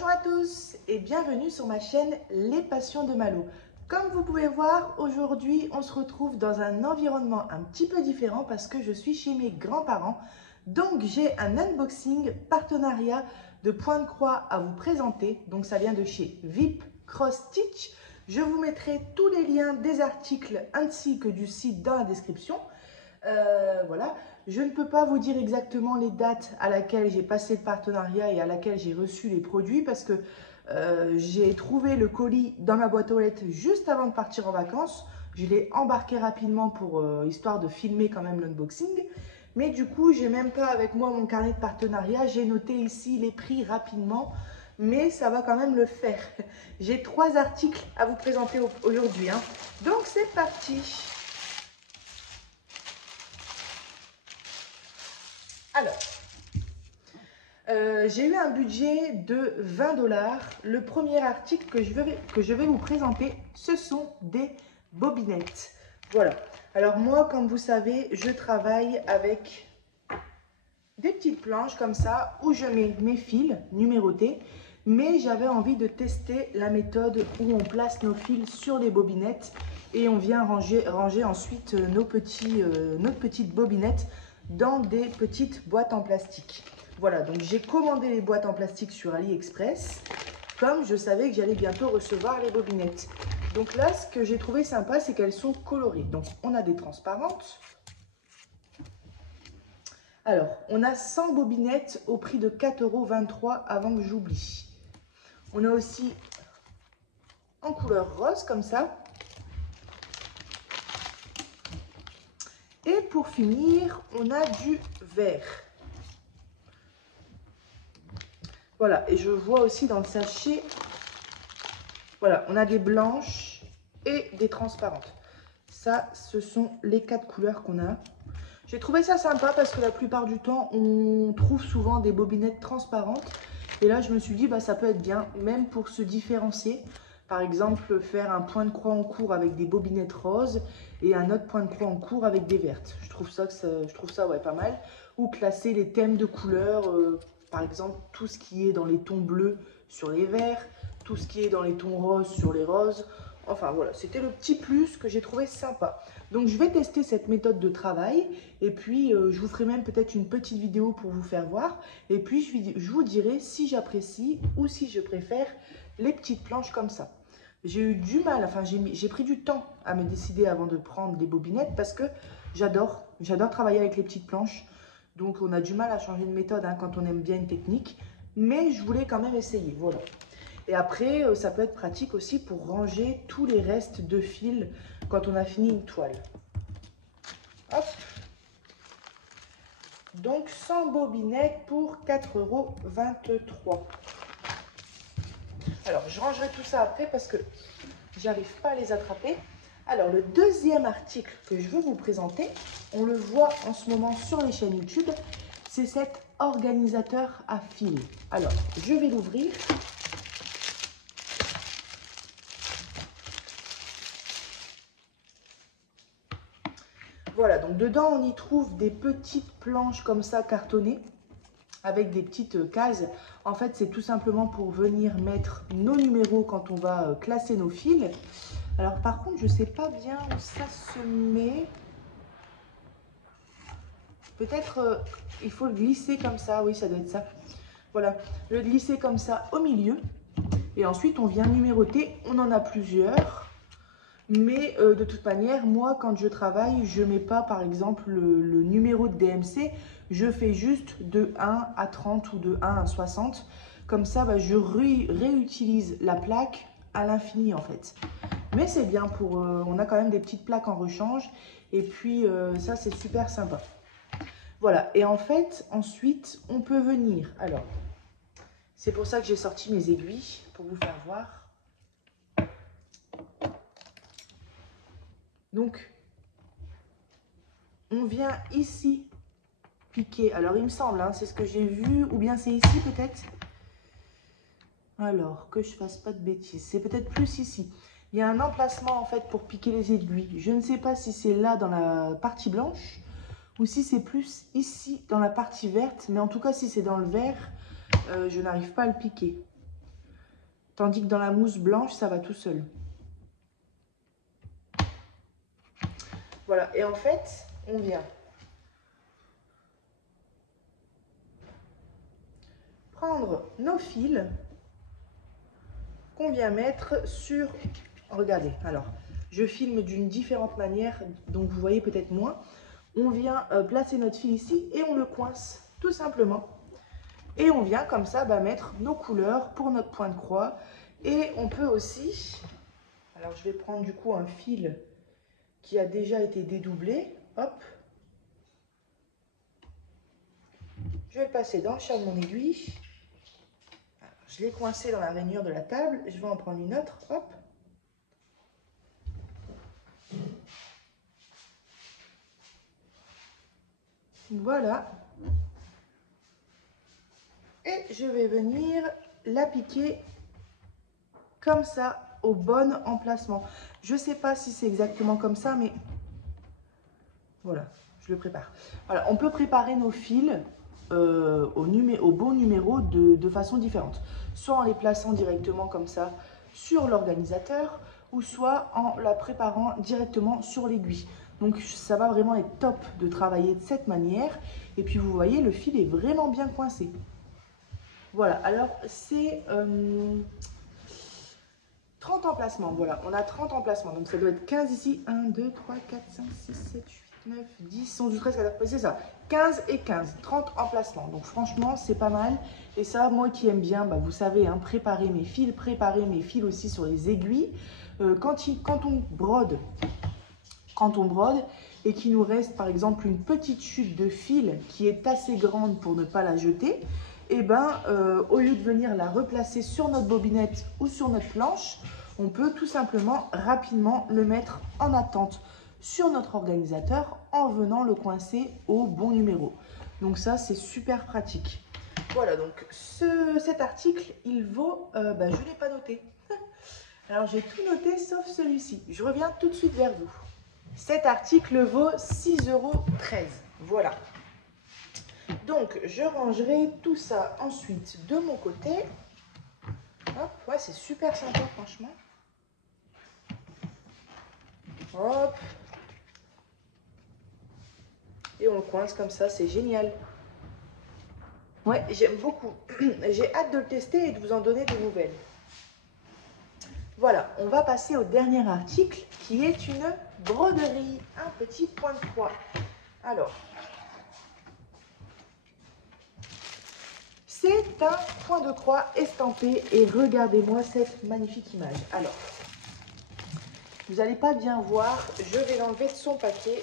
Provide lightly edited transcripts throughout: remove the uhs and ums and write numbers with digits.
Bonjour à tous et bienvenue sur ma chaîne Les Passions de Malo. Comme vous pouvez voir, aujourd'hui on se retrouve dans un environnement un petit peu différent parce que je suis chez mes grands-parents. Donc j'ai un unboxing partenariat de Point de Croix à vous présenter. Donc ça vient de chez VIP Cross Stitch. Je vous mettrai tous les liens des articles ainsi que du site dans la description. Voilà, je ne peux pas vous dire exactement les dates à laquelle j'ai passé le partenariat et à laquelle j'ai reçu les produits parce que j'ai trouvé le colis dans ma boîte aux lettres juste avant de partir en vacances. Je l'ai embarqué rapidement pour histoire de filmer quand même l'unboxing. Mais du coup, j'ai même pas avec moi mon carnet de partenariat. J'ai noté ici les prix rapidement, mais ça va quand même le faire. J'ai 3 articles à vous présenter aujourd'hui, hein. Donc c'est parti. Alors, j'ai eu un budget de 20 $. Le premier article que je vais vous présenter, ce sont des bobinettes. Voilà. Alors moi, comme vous savez, je travaille avec des petites planches comme ça où je mets mes fils numérotés. Mais j'avais envie de tester la méthode où on place nos fils sur les bobinettes et on vient ranger ensuite notre petite bobinette dans des petites boîtes en plastique. Voilà, donc j'ai commandé les boîtes en plastique sur AliExpress, comme je savais que j'allais bientôt recevoir les bobinettes. Donc là, ce que j'ai trouvé sympa, c'est qu'elles sont colorées. Donc on a des transparentes. Alors, on a 100 bobinettes au prix de 4,23 € avant que j'oublie. On a aussi en couleur rose, comme ça. Et pour finir, on a du vert. Voilà, et je vois aussi dans le sachet, voilà, on a des blanches et des transparentes. Ça, ce sont les 4 couleurs qu'on a. J'ai trouvé ça sympa parce que la plupart du temps, on trouve souvent des bobinettes transparentes. Et là, je me suis dit, bah, ça peut être bien, même pour se différencier. Par exemple, faire un point de croix en cours avec des bobinettes roses et un autre point de croix en cours avec des vertes. Je trouve ça ouais, pas mal. Ou classer les thèmes de couleurs, par exemple, tout ce qui est dans les tons bleus sur les verts, tout ce qui est dans les tons roses sur les roses. Enfin voilà, c'était le petit plus que j'ai trouvé sympa. Donc je vais tester cette méthode de travail et puis je vous ferai même peut-être une petite vidéo pour vous faire voir. Et puis je vous dirai si j'apprécie ou si je préfère les petites planches comme ça. J'ai eu du mal, enfin j'ai pris du temps à me décider avant de prendre les bobinettes parce que j'adore travailler avec les petites planches. Donc on a du mal à changer de méthode hein, quand on aime bien une technique. Mais je voulais quand même essayer, voilà. Et après, ça peut être pratique aussi pour ranger tous les restes de fils quand on a fini une toile. Hop. Donc 100 bobinettes pour 4,23 €. Alors, je rangerai tout ça après parce que j'arrive pas à les attraper. Alors, le deuxième article que je veux vous présenter, on le voit en ce moment sur les chaînes YouTube, c'est cet organisateur à fils. Alors, je vais l'ouvrir. Voilà, donc dedans, on y trouve des petites planches comme ça cartonnées avec des petites cases. En fait, c'est tout simplement pour venir mettre nos numéros quand on va classer nos fils. Alors, par contre, je ne sais pas bien où ça se met. Peut-être il faut le glisser comme ça. Oui, ça doit être ça. Voilà, le glisser comme ça au milieu. Et ensuite, on vient numéroter. On en a plusieurs. Mais de toute manière, moi, quand je travaille, je ne mets pas, par exemple, le numéro de DMC. Je fais juste de 1 à 30 ou de 1 à 60. Comme ça, bah, je réutilise la plaque à l'infini, en fait. Mais c'est bien pour... on a quand même des petites plaques en rechange. Et puis, ça, c'est super sympa. Voilà. Et en fait, ensuite, on peut venir... Alors, c'est pour ça que j'ai sorti mes aiguilles, pour vous faire voir. Donc, on vient ici piquer. Alors, il me semble, hein, c'est ce que j'ai vu. Ou bien c'est ici, peut-être. Alors, que je fasse pas de bêtises. C'est peut-être plus ici. Il y a un emplacement, en fait, pour piquer les aiguilles. Je ne sais pas si c'est là, dans la partie blanche, ou si c'est plus ici, dans la partie verte. Mais en tout cas, si c'est dans le vert, je n'arrive pas à le piquer. Tandis que dans la mousse blanche, ça va tout seul. Voilà, et en fait, on vient prendre nos fils qu'on vient mettre sur... Regardez, alors, je filme d'une différente manière, donc vous voyez peut-être moins. On vient placer notre fil ici et on le coince, tout simplement. Et on vient comme ça mettre nos couleurs pour notre point de croix. Et on peut aussi... Alors, je vais prendre du coup un fil qui a déjà été dédoublé. Hop. Je vais le passer dans le chat de mon aiguille. Alors, je l'ai coincé dans la rainure de la table. Je vais en prendre une autre. Hop. Voilà. Et je vais venir la piquer comme ça, au bon emplacement. Je ne sais pas si c'est exactement comme ça, mais voilà, je le prépare. Voilà, on peut préparer nos fils au bon numéro de façon différente. Soit en les plaçant directement comme ça sur l'organisateur, ou soit en la préparant directement sur l'aiguille. Donc ça va vraiment être top de travailler de cette manière. Et puis vous voyez, le fil est vraiment bien coincé. Voilà, alors c'est 30 emplacements, voilà, on a 30 emplacements, donc ça doit être 15 ici, 1, 2, 3, 4, 5, 6, 7, 8, 9, 10, 11, 12, 13, 14, c'est ça, 15 et 15, 30 emplacements, donc franchement c'est pas mal, et ça, moi qui aime bien, vous savez, hein, préparer mes fils aussi sur les aiguilles, quand on brode et qu'il nous reste par exemple une petite chute de fil qui est assez grande pour ne pas la jeter, et au lieu de venir la replacer sur notre bobinette ou sur notre planche, on peut tout simplement rapidement le mettre en attente sur notre organisateur en venant le coincer au bon numéro. Donc ça, c'est super pratique. Voilà, donc cet article, il vaut, je ne l'ai pas noté. Alors j'ai tout noté sauf celui-ci. Je reviens tout de suite vers vous. Cet article vaut 6,13 €. Voilà. Donc, je rangerai tout ça ensuite de mon côté. Hop, ouais, c'est super sympa, franchement. Hop. Et on le coince comme ça, c'est génial. Ouais, j'aime beaucoup. J'ai hâte de le tester et de vous en donner des nouvelles. Voilà, on va passer au dernier article qui est une broderie, un petit point de croix. Alors, c'est un point de croix estampé et regardez-moi cette magnifique image. Alors, vous n'allez pas bien voir, je vais l'enlever de son paquet.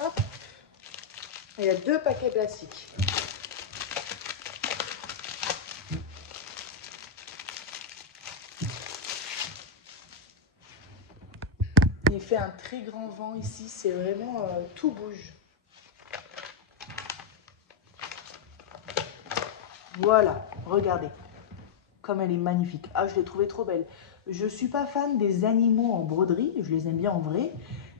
Hop. Il y a 2 paquets plastiques. Il fait un très grand vent ici, c'est vraiment tout bouge. Voilà, regardez, comme elle est magnifique. Ah, je l'ai trouvée trop belle. Je ne suis pas fan des animaux en broderie, je les aime bien en vrai.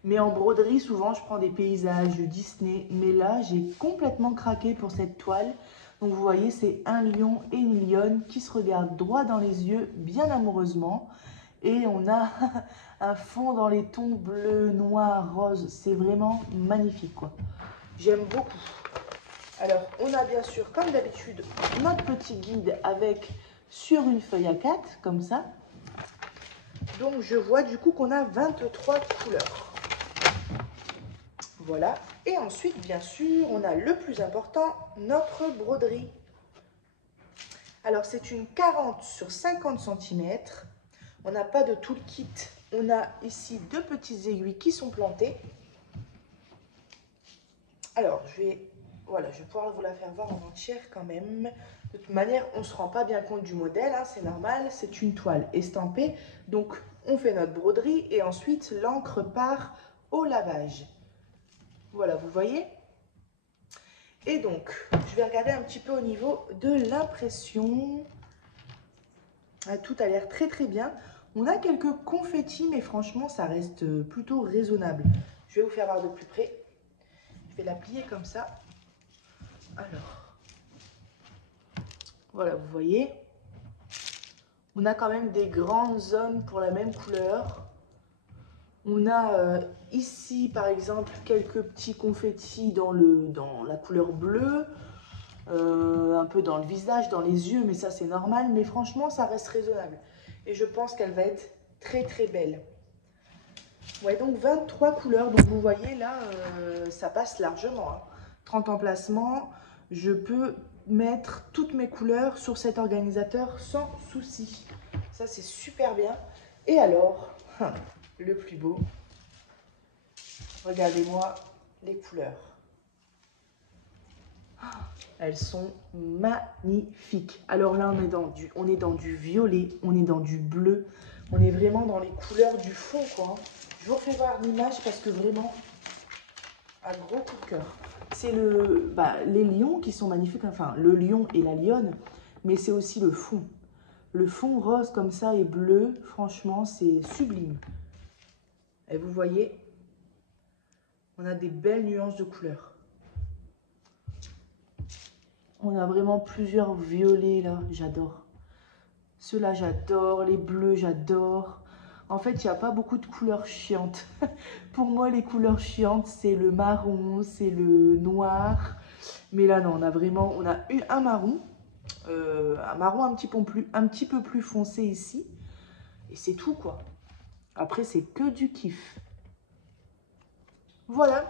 Mais en broderie, souvent, je prends des paysages Disney. Mais là, j'ai complètement craqué pour cette toile. Donc, vous voyez, c'est un lion et une lionne qui se regardent droit dans les yeux, bien amoureusement. Et on a un fond dans les tons bleu, noir, rose. C'est vraiment magnifique, quoi. J'aime beaucoup. Alors, on a bien sûr, comme d'habitude, notre petit guide avec sur une feuille A4, comme ça. Donc, je vois du coup qu'on a 23 couleurs. Voilà. Et ensuite, bien sûr, on a le plus important, notre broderie. Alors, c'est une 40 sur 50 cm. On n'a pas de tout le kit. On a ici 2 petites aiguilles qui sont plantées. Alors, voilà, je vais pouvoir vous la faire voir en entière quand même. De toute manière, on ne se rend pas bien compte du modèle, hein, c'est normal. C'est une toile estampée. Donc, on fait notre broderie et ensuite, l'encre part au lavage. Voilà, vous voyez? Et donc, je vais regarder un petit peu au niveau de l'impression. Tout a l'air très très bien. On a quelques confettis, mais franchement, ça reste plutôt raisonnable. Je vais vous faire voir de plus près. Je vais la plier comme ça. Alors, voilà, vous voyez. On a quand même des grandes zones pour la même couleur. On a ici, par exemple, quelques petits confettis dans la couleur bleue. Un peu dans le visage, dans les yeux, mais ça, c'est normal. Mais franchement, ça reste raisonnable. Et je pense qu'elle va être très, très belle. Ouais, donc 23 couleurs. Donc, vous voyez, là, ça passe largement. Hein. 30 emplacements. Je peux mettre toutes mes couleurs sur cet organisateur sans souci. Ça, c'est super bien. Et alors, le plus beau, regardez-moi les couleurs. Elles sont magnifiques. Alors là, on est dans du violet, on est dans du bleu. On est vraiment dans les couleurs du fond, quoi. Je vous refais voir l'image parce que vraiment, un gros coup de cœur. C'est les lions qui sont magnifiques. Enfin, le lion et la lionne. Mais c'est aussi le fond. Le fond rose comme ça et bleu, franchement, c'est sublime. Et vous voyez, on a des belles nuances de couleurs. On a vraiment plusieurs violets là, j'adore. Ceux-là, j'adore. Les bleus, j'adore. En fait, il n'y a pas beaucoup de couleurs chiantes. Pour moi, les couleurs chiantes, c'est le marron, c'est le noir. Mais là, non, on a un marron. Un marron un petit peu plus foncé ici. Et c'est tout, quoi. Après, c'est que du kiff. Voilà.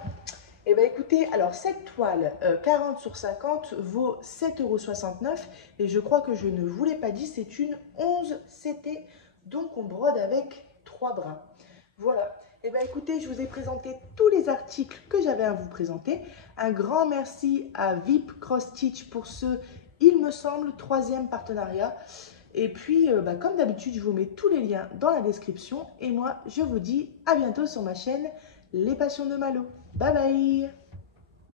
Eh bien, écoutez, alors cette toile 40 sur 50 vaut 7,69 € et je crois que je ne vous l'ai pas dit, c'est une 11 CT, donc on brode avec 3 brins. Voilà. Eh bien, écoutez, je vous ai présenté tous les articles que j'avais à vous présenter. Un grand merci à VIP Cross Stitch pour ce, il me semble, 3e partenariat. Et puis, comme d'habitude, je vous mets tous les liens dans la description. Et moi, je vous dis à bientôt sur ma chaîne Les Passions de Malo. Bye bye!